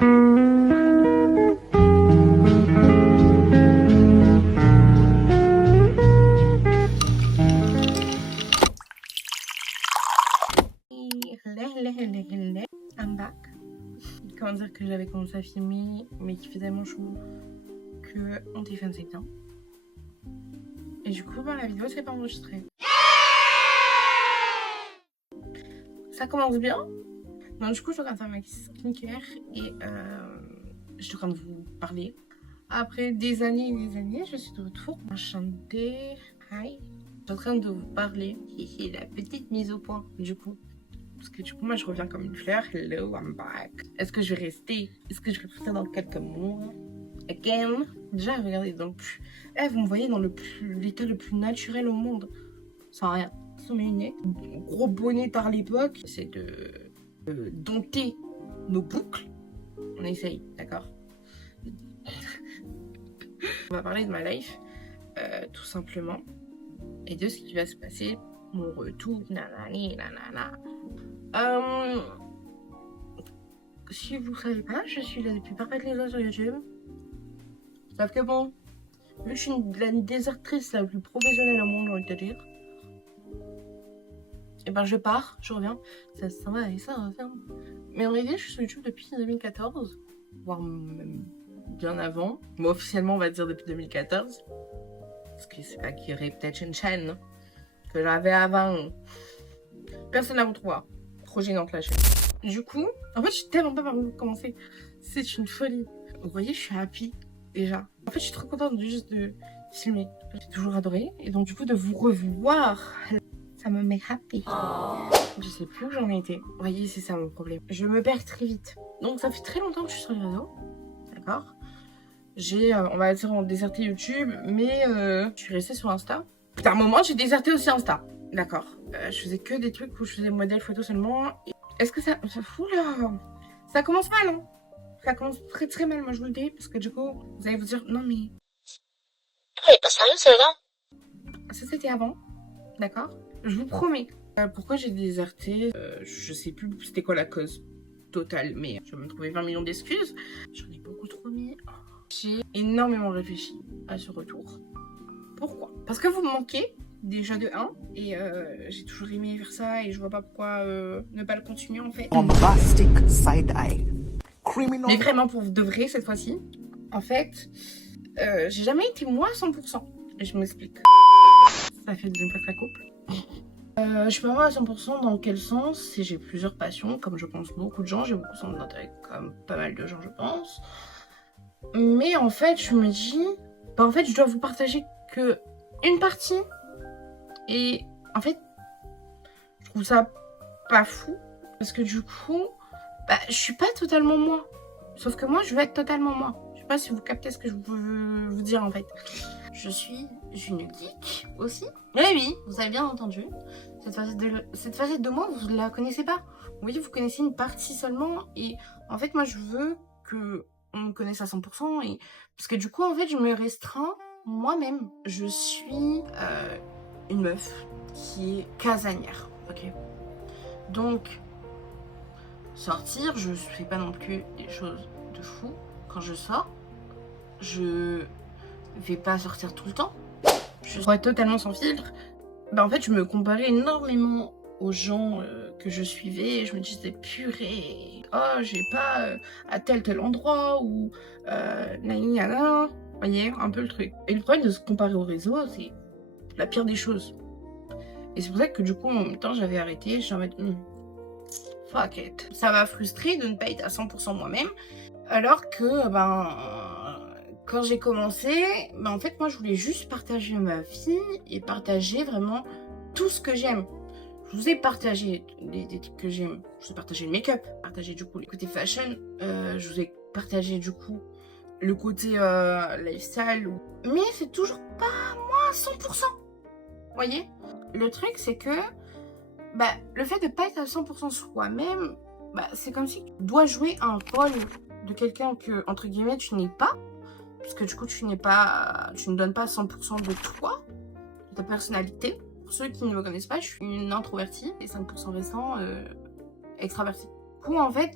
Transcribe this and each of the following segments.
I'm back. Comment dire que j'avais commencé à filmer, mais qu'il faisait tellement chaud que on téléphone s'éteint. Et du coup, la vidéo s'est pas enregistrée. Ça commence bien. Donc du coup, je suis en train de faire ma skincare et je suis en train de vous parler. Après des années et des années, je suis de retour. Enchantée. Hi. Je suis en train de vous parler. Et la petite mise au point, du coup. Parce que du coup, moi, je reviens comme une fleur. Hello, I'm back. Est-ce que je vais rester? Est-ce que je vais rester dans quelques mois? Again. Déjà, regardez, donc, vous me voyez dans l'état le plus naturel au monde. Sans rien. Sans mes lunettes. Gros bonnet par l'époque. C'est de dompter nos boucles. On essaye, d'accord? On va parler de ma life, tout simplement. Et de ce qui va se passer. Mon retour, nanani, nanana. Si vous savez pas, je suis la plus parfaite les sur YouTube. Sauf que bon, vu que je suis la désertrice la plus professionnelle au monde, j'ai envie de te dire. Et ben je pars, je reviens. Ça va et ça va faire. Mais en réalité, je suis sur YouTube depuis 2014, voire même bien avant. Mais officiellement, on va dire depuis 2014. Parce que c'est pas qu'il y aurait peut-être une chaîne que j'avais avant. Personne n'a retrouvé. Trop gênante la chaîne. Du coup, en fait, je suis tellement pas par où commencer. C'est une folie. Vous voyez, je suis happy déjà. En fait, je suis trop contente juste de filmer. J'ai toujours adoré. Et donc, du coup, de vous revoir, ça me met happy. Je sais plus où j'en ai été. Vous voyez, c'est ça mon problème. Je me perds très vite. Donc, ça fait très longtemps que je suis sur les réseaux. D'accord? J'ai, on va dire, déserté YouTube, mais je suis restée sur Insta. Putain, à un moment, j'ai déserté aussi Insta. D'accord. Je faisais que des trucs où je faisais modèle photo seulement. Est-ce que ça fout là? Ça commence mal, hein? Ça commence très très mal, moi je vous le dis, parce que du coup, vous allez vous dire, non mais... Ouais, pas sérieux, celle-là? Ça c'était avant, d'accord? Je vous promets. Pourquoi j'ai déserté? Je sais plus c'était quoi la cause totale, mais je vais me trouver 20 millions d'excuses. J'en ai beaucoup trop mis. J'ai énormément réfléchi à ce retour. Pourquoi? Parce que vous me manquez, déjà de 1, et j'ai toujours aimé faire ça, et je vois pas pourquoi ne pas le continuer en fait. Bombastic side eye. Criminal. Mais vraiment pour de vrai cette fois-ci. En fait, j'ai jamais été moi à 100%. Et je m'explique. Ça fait deuxième fois que ça couple. Je suis pas moi à 100% dans quel sens? Si j'ai plusieurs passions, comme je pense beaucoup de gens, j'ai beaucoup de centres d'intérêt comme pas mal de gens je pense. Mais en fait, je me dis, en fait, je dois vous partager que une partie. Et en fait, je trouve ça pas fou. Parce que du coup, je suis pas totalement moi. Sauf que moi, je veux être totalement moi. Je sais pas si vous captez ce que je veux vous dire en fait. Je suis une geek aussi. Oui, vous avez bien entendu. Cette facette de moi, vous la connaissez pas. Oui, vous connaissez une partie seulement. Et en fait, moi, je veux que on me connaisse à 100%. Et... Parce que du coup, en fait, je me restreins moi-même. Je suis une meuf qui est casanière. Ok. Donc... sortir, je fais pas non plus des choses de fou. Quand je sors, je vais pas sortir tout le temps. Je serais totalement sans filtre. En fait, je me comparais énormément aux gens que je suivais. Et je me disais, purée, oh, j'ai pas à tel endroit ou nani nana. Vous voyez, un peu le truc. Et le problème de se comparer au réseau, c'est la pire des choses. Et c'est pour ça que du coup, en même temps, j'avais arrêté. Je suis en mode... fuck it. Ça m'a frustrée de ne pas être à 100% moi-même. Alors que, quand j'ai commencé, en fait, moi, je voulais juste partager ma vie et partager vraiment tout ce que j'aime. Je vous ai partagé des trucs que j'aime. Je vous ai partagé le make-up, partagé du coup le côté fashion. Je vous ai partagé du coup le côté lifestyle. Mais c'est toujours pas moi à 100%. Vous voyez? Le truc, c'est que le fait de pas être à 100% soi-même, c'est comme si tu dois jouer un rôle de quelqu'un que, entre guillemets, tu n'es pas. Parce que du coup, tu ne donnes pas 100% de toi, de ta personnalité. Pour ceux qui ne me connaissent pas, je suis une introvertie et 5% restants extravertis. Du coup, en fait,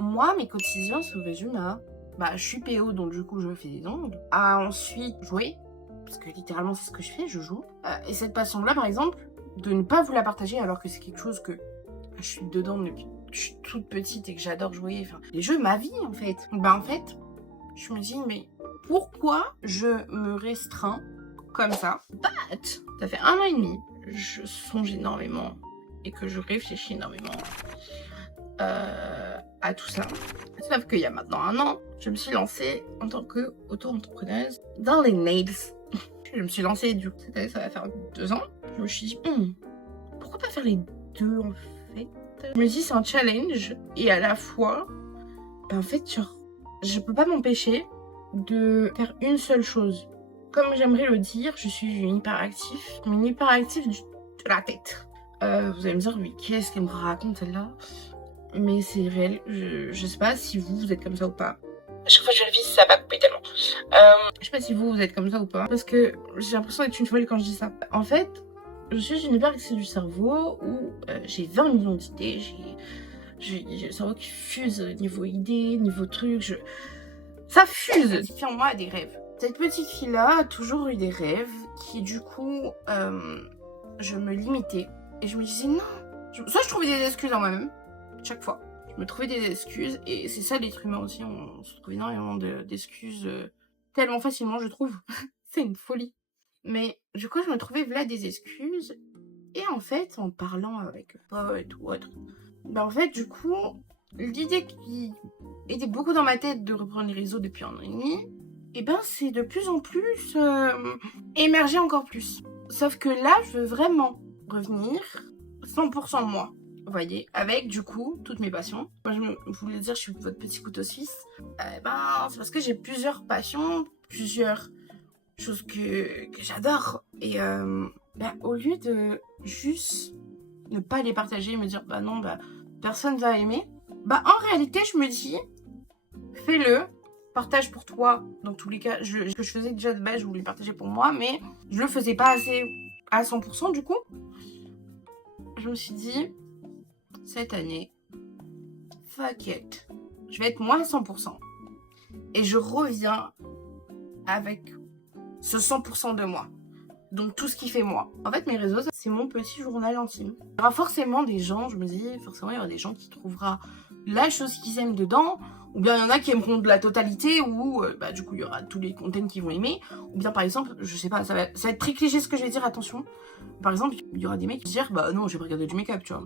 moi, mes quotidiens se résument à... Bah, je suis PO, donc du coup, je fais des ongles. À ensuite jouer, parce que littéralement, c'est ce que je fais, je joue. Et cette passion-là, par exemple, de ne pas vous la partager alors que c'est quelque chose que je suis dedans depuis que je suis toute petite et que j'adore jouer. Enfin, les jeux, ma vie, en fait. Bah, en fait, je me dis, mais pourquoi je me restreins comme ça? But, ça fait 1 an et demi, je songe énormément et que je réfléchis énormément à tout ça. Sauf qu'il y a maintenant 1 an, je me suis lancée en tant qu'auto-entrepreneuse dans les nails. Je me suis lancée, du coup, cette année, ça va faire 2 ans. Je me suis dit, pourquoi pas faire les deux, en fait? Je me dis, c'est un challenge, et à la fois, en fait, genre, je peux pas m'empêcher de faire une seule chose. Comme j'aimerais le dire, je suis une hyperactive, mais une hyperactive de la tête. Vous allez me dire, mais qu'est-ce qu'elle me raconte, celle-là? Mais c'est réel, je sais pas si vous êtes comme ça ou pas. À chaque fois que je vérifie, ça va couper tellement. Je sais pas si vous êtes comme ça ou pas, parce que j'ai l'impression d'être une folle quand je dis ça. En fait, je suis une hyperactive du cerveau où j'ai 20 millions d'idées, j'ai le cerveau qui fuse niveau idées, niveau trucs, ça fuse. Cette fille en moi a des rêves. Cette petite fille-là a toujours eu des rêves qui, du coup, je me limitais. Et je me disais non. Soit je trouvais des excuses en moi-même, chaque fois. Je me trouvais des excuses, et c'est ça l'être humain aussi, on se trouve énormément d'excuses tellement facilement, je trouve. C'est une folie. Mais du coup, je me trouvais là des excuses, et en fait, en parlant avec potes ou autre, en fait, du coup, l'idée qui était beaucoup dans ma tête de reprendre les réseaux depuis 1 an et demi, c'est de plus en plus émerger encore plus. Sauf que là, je veux vraiment revenir 100% moi. Vous voyez, avec du coup toutes mes passions. Moi, je voulais dire, je suis votre petit couteau suisse. C'est parce que j'ai plusieurs passions, plusieurs choses que j'adore. Et au lieu de juste ne pas les partager et me dire, non, personne va aimer. En réalité, je me dis, fais-le, partage pour toi. Dans tous les cas, ce que je faisais déjà de base, je voulais le partager pour moi, mais je le faisais pas assez à 100% du coup. Je me suis dit, cette année, fuck it, je vais être moi à 100%. Et je reviens avec ce 100% de moi. Donc tout ce qui fait moi. En fait, mes réseaux, c'est mon petit journal intime. Il y aura forcément des gens, je me dis, forcément, il y aura des gens qui trouvera la chose qu'ils aiment dedans. Ou bien il y en a qui aimeront de la totalité, ou du coup, il y aura tous les contenus qu'ils vont aimer. Ou bien, par exemple, je sais pas, ça va être très cliché ce que je vais dire, attention. Par exemple, il y aura des mecs qui vont dire, non, je vais pas regarder du make-up, tu vois.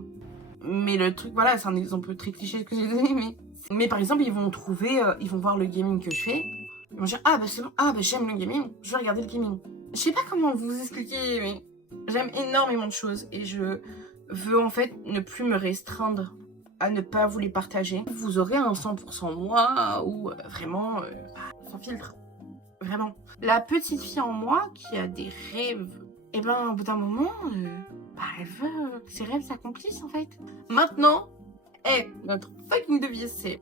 Mais le truc, voilà, c'est un exemple très cliché que j'ai donné, mais par exemple, ils vont trouver, ils vont voir le gaming que je fais, ils vont dire, c'est bon, j'aime le gaming, je vais regarder le gaming. Je sais pas comment vous expliquer, mais j'aime énormément de choses, et je veux en fait ne plus me restreindre à ne pas vous les partager. Vous aurez un 100% moi, ou vraiment, sans filtre, vraiment. La petite fille en moi qui a des rêves, au bout d'un moment, elle veut que ses rêves s'accomplissent en fait. Maintenant, notre fucking devise c'est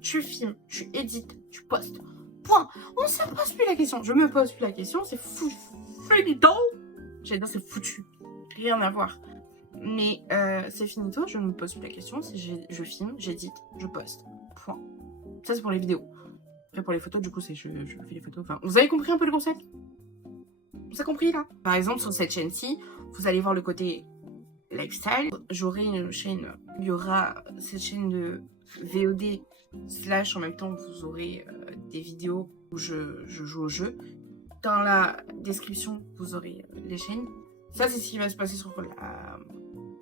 tu filmes, tu édites, tu postes. Point. On se pose plus la question. Je me pose plus la question, c'est finito. J'allais dire c'est foutu. Rien à voir. Mais c'est finito, je me pose plus la question. Je filme, j'édite, je poste. Point. Ça c'est pour les vidéos. Après pour les photos, du coup, c'est je fais les photos. Enfin, vous avez compris un peu le concept? Vous avez compris là? Par exemple, sur cette chaîne-ci, vous allez voir le côté lifestyle. J'aurai une chaîne, il y aura cette chaîne de VOD / en même temps vous aurez des vidéos où je joue au jeu. Dans la description, vous aurez les chaînes. Ça, c'est ce qui va se passer sur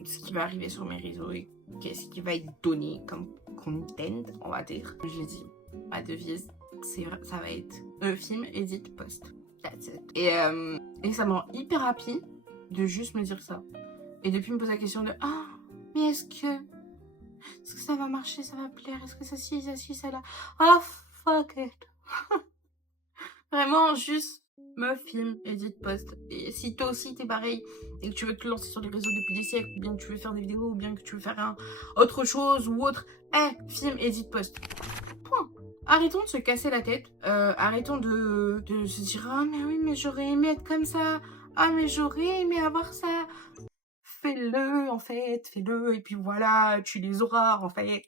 ce qui va arriver sur mes réseaux et qu'est-ce qui va être donné comme content, on va dire. Je l'ai dit, ma devise, ça va être film, edit, post. That's it. Et ça me rend hyper happy de juste me dire ça. Et depuis me poser la question de mais est-ce que ça va marcher, ça va plaire, est-ce que ça ça là. Oh fuck it. Vraiment juste me filme, edit, post. Et si toi aussi t'es pareil et que tu veux te lancer sur les réseaux depuis des siècles, ou bien que tu veux faire des vidéos, ou bien que tu veux faire autre chose ou autre, film, edit, post. Point. Arrêtons de se casser la tête, arrêtons de se dire mais oui, mais j'aurais aimé être comme ça, mais j'aurais aimé avoir ça. Fais-le en fait, fais-le, et puis voilà, tu les auras en fait.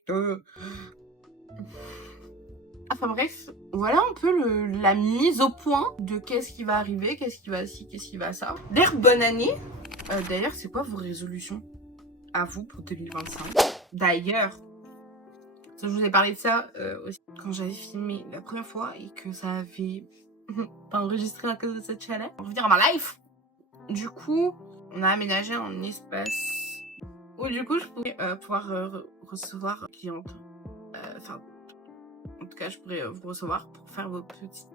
Enfin bref, voilà un peu la mise au point de qu'est-ce qui va arriver, qu'est-ce qui va ci, qu'est-ce qui va ça. D'ailleurs, bonne année. D'ailleurs, c'est quoi vos résolutions à vous pour 2025? D'ailleurs, je vous ai parlé de ça aussi quand j'avais filmé la première fois et que ça avait pas enregistré à cause de cette chaleur. Pour revenir à ma life. Du coup, on a aménagé un espace où du coup je pourrais pouvoir recevoir clientes. Enfin, en tout cas, je pourrais vous recevoir pour faire vos petites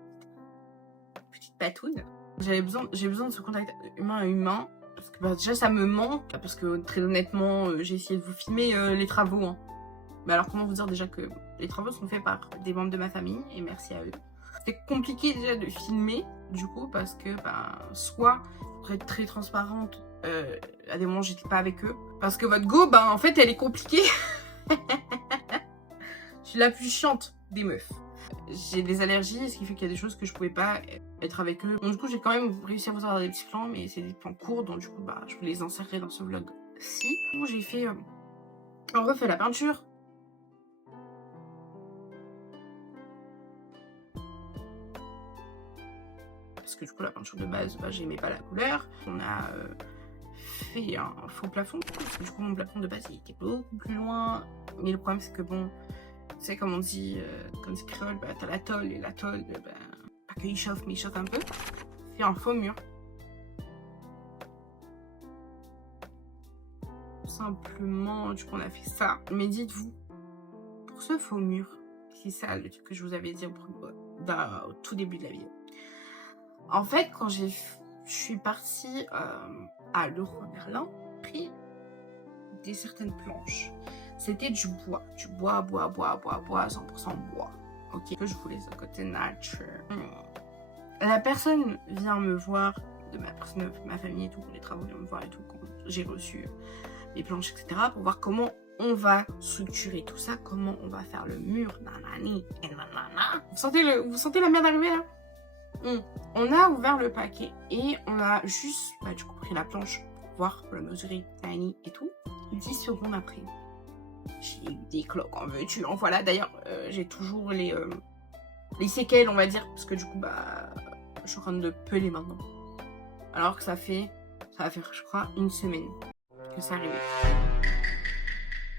patounes. J'ai besoin de ce contact humain à humain. Parce que bah, déjà ça me manque. Parce que très honnêtement, j'ai essayé de vous filmer les travaux. Hein. Mais alors comment vous dire déjà que les travaux sont faits par des membres de ma famille. Et merci à eux. C'était compliqué déjà de filmer. Du coup parce que bah, soit pour être très transparente, à des moments j'étais pas avec eux. Parce que votre go, bah en fait elle est compliquée. Je suis la plus chiante des meufs. J'ai des allergies, ce qui fait qu'il y a des choses que je pouvais pas être avec eux. Donc du coup, j'ai quand même réussi à vous avoir des petits plans, mais c'est des plans courts, donc du coup, bah, je vous les insérerai dans ce vlog. Si, j'ai fait... on refait la peinture. Parce que du coup, la peinture de base, bah, j'aimais pas la couleur. On a fait un faux plafond, parce que du coup, mon plafond de base, il était beaucoup plus loin. Mais le problème, c'est que bon... Tu sais, comme on dit, comme c'est créole, bah, t'as la tôle, et la tôle, bah, pas qu'il chauffe, mais il chauffe un peu. Fait un faux mur. Tout simplement, du coup, on a fait ça. Mais dites-vous, pour ce faux mur, c'est ça le truc que je vous avais dit au tout début de la vidéo. En fait, quand je suis partie à Leroy Merlin, pris certaines planches. C'était du bois, 100% bois. Ok, que je voulais ce côté nature. La personne vient me voir, de ma famille et tout, les travaux viennent me voir et tout, quand j'ai reçu les planches, etc., pour voir comment on va structurer tout ça, comment on va faire le mur, nanani et nanana. Vous sentez la merde arriver là? On a ouvert le paquet et on a juste, du coup, pris la planche pour voir, pour la mesurer, nanani et tout. 10 secondes après, j'ai eu des cloques, en veux-tu, en voilà. D'ailleurs, j'ai toujours les séquelles, on va dire, parce que du coup, bah, je suis en train de peler maintenant. Alors que ça va faire, je crois, une semaine que ça arrivait.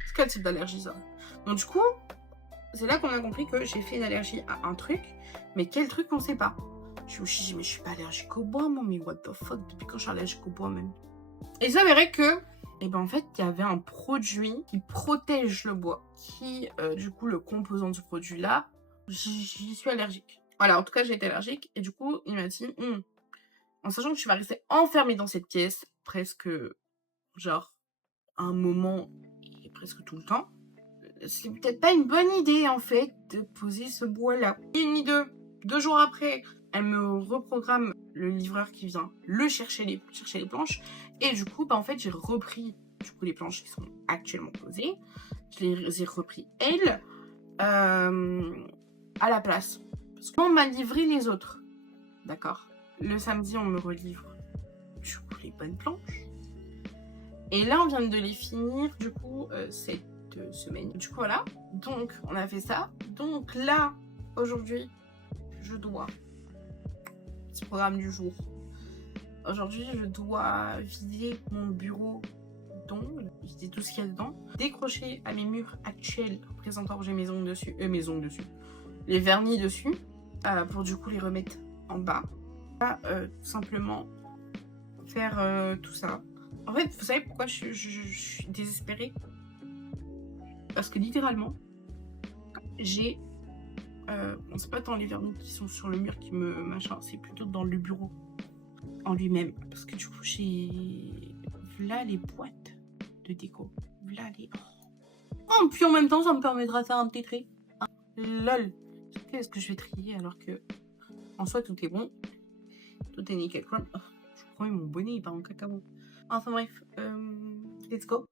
C'est quel type d'allergie, ça? Donc du coup, c'est là qu'on a compris que j'ai fait une allergie à un truc, mais quel truc, on sait pas. Je me suis dit, mais je suis pas allergique au bois, moi, mais what the fuck, depuis quand je suis allergique au bois, même? Et ça verrait que... Et ben en fait, il y avait un produit qui protège le bois, qui, du coup, le composant du produit là, j'y suis allergique. Voilà, en tout cas, j'ai été allergique, et du coup, il m'a dit, en sachant que je vais rester enfermée dans cette pièce, presque, genre, un moment, et presque tout le temps, c'est peut-être pas une bonne idée, en fait, de poser ce bois-là. Et ni deux jours après, elle me reprogramme le livreur qui vient chercher les planches. Et du coup, bah, en fait, j'ai repris du coup, les planches qui sont actuellement posées. Je les ai repris, elles, à la place. Parce qu'on m'a livré les autres. D'accord? Le samedi, on me relivre du coup les bonnes planches. Et là, on vient de les finir, du coup, cette semaine. Du coup, voilà. Donc, on a fait ça. Donc là, aujourd'hui, je dois... Petit programme du jour. Aujourd'hui, je dois vider mon bureau d'ongles, vider tout ce qu'il y a dedans, décrocher à mes murs actuels représentant que j'ai mes ongles dessus, les vernis dessus, pour du coup les remettre en bas. Tout simplement faire tout ça. En fait, vous savez pourquoi je suis désespérée? Parce que littéralement, j'ai... c'est pas tant les vernis qui sont sur le mur qui me machin, c'est plutôt dans le bureau en lui-même. Parce que du coup, j'ai... Voilà les boîtes de déco. Voilà les... Oh, puis en même temps, ça me permettra de faire un petit tri. Lol. Qu'est-ce que je vais trier alors que... En soi, tout est bon. Tout est nickel. Oh, je crois que mon bonnet, il part en cacao. Enfin bref, let's go.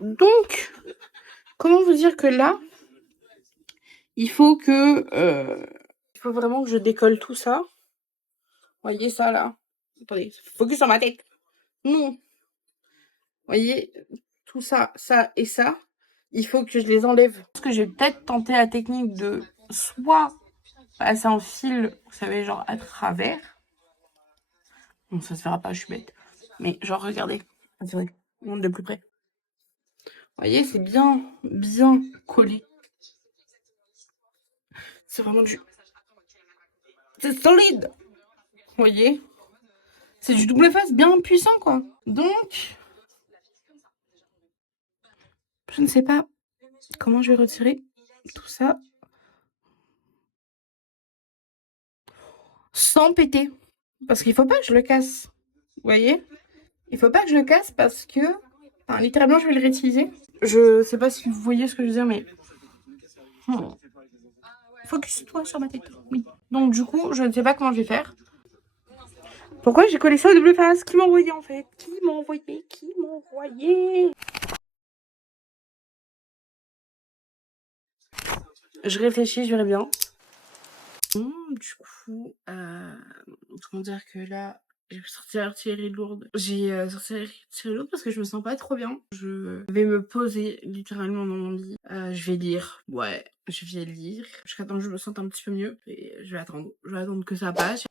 Donc, comment vous dire que là, il faut vraiment que je décolle tout ça. Voyez ça là. Attendez, focus sur ma tête. Non. Voyez, tout ça, ça et ça, il faut que je les enlève. Parce que j'ai peut-être tenté la technique de soit passer un fil, vous savez, genre à travers. Bon, ça se verra pas, je suis bête. Mais genre, regardez. Attendez, on monte de plus près. Voyez, c'est bien, bien collé. C'est vraiment du... C'est solide. Voyez, c'est du double face bien puissant, quoi. Donc, je ne sais pas comment je vais retirer tout ça sans péter. Parce qu'il faut pas que je le casse. Vous voyez? Il faut pas que je le casse parce que... Enfin, littéralement, je vais le réutiliser. Je sais pas si vous voyez ce que je veux dire, mais... Focus-toi sur ma tête. Oui. Donc, du coup, je ne sais pas comment je vais faire. Pourquoi j'ai collé ça au double face? Qui m'a envoyé, en fait? Qui m'a envoyé? Qui m'a envoyé? Je réfléchis, je verrai bien. Du coup, comment dire que là, j'ai sorti l'artillerie lourde. J'ai sorti l'artillerie lourde parce que je me sens pas trop bien. Je vais me poser littéralement dans mon lit. Je vais lire. Ouais, je vais lire. Jusqu'à temps que je me sente un petit peu mieux. Et je vais attendre. Je vais attendre que ça passe.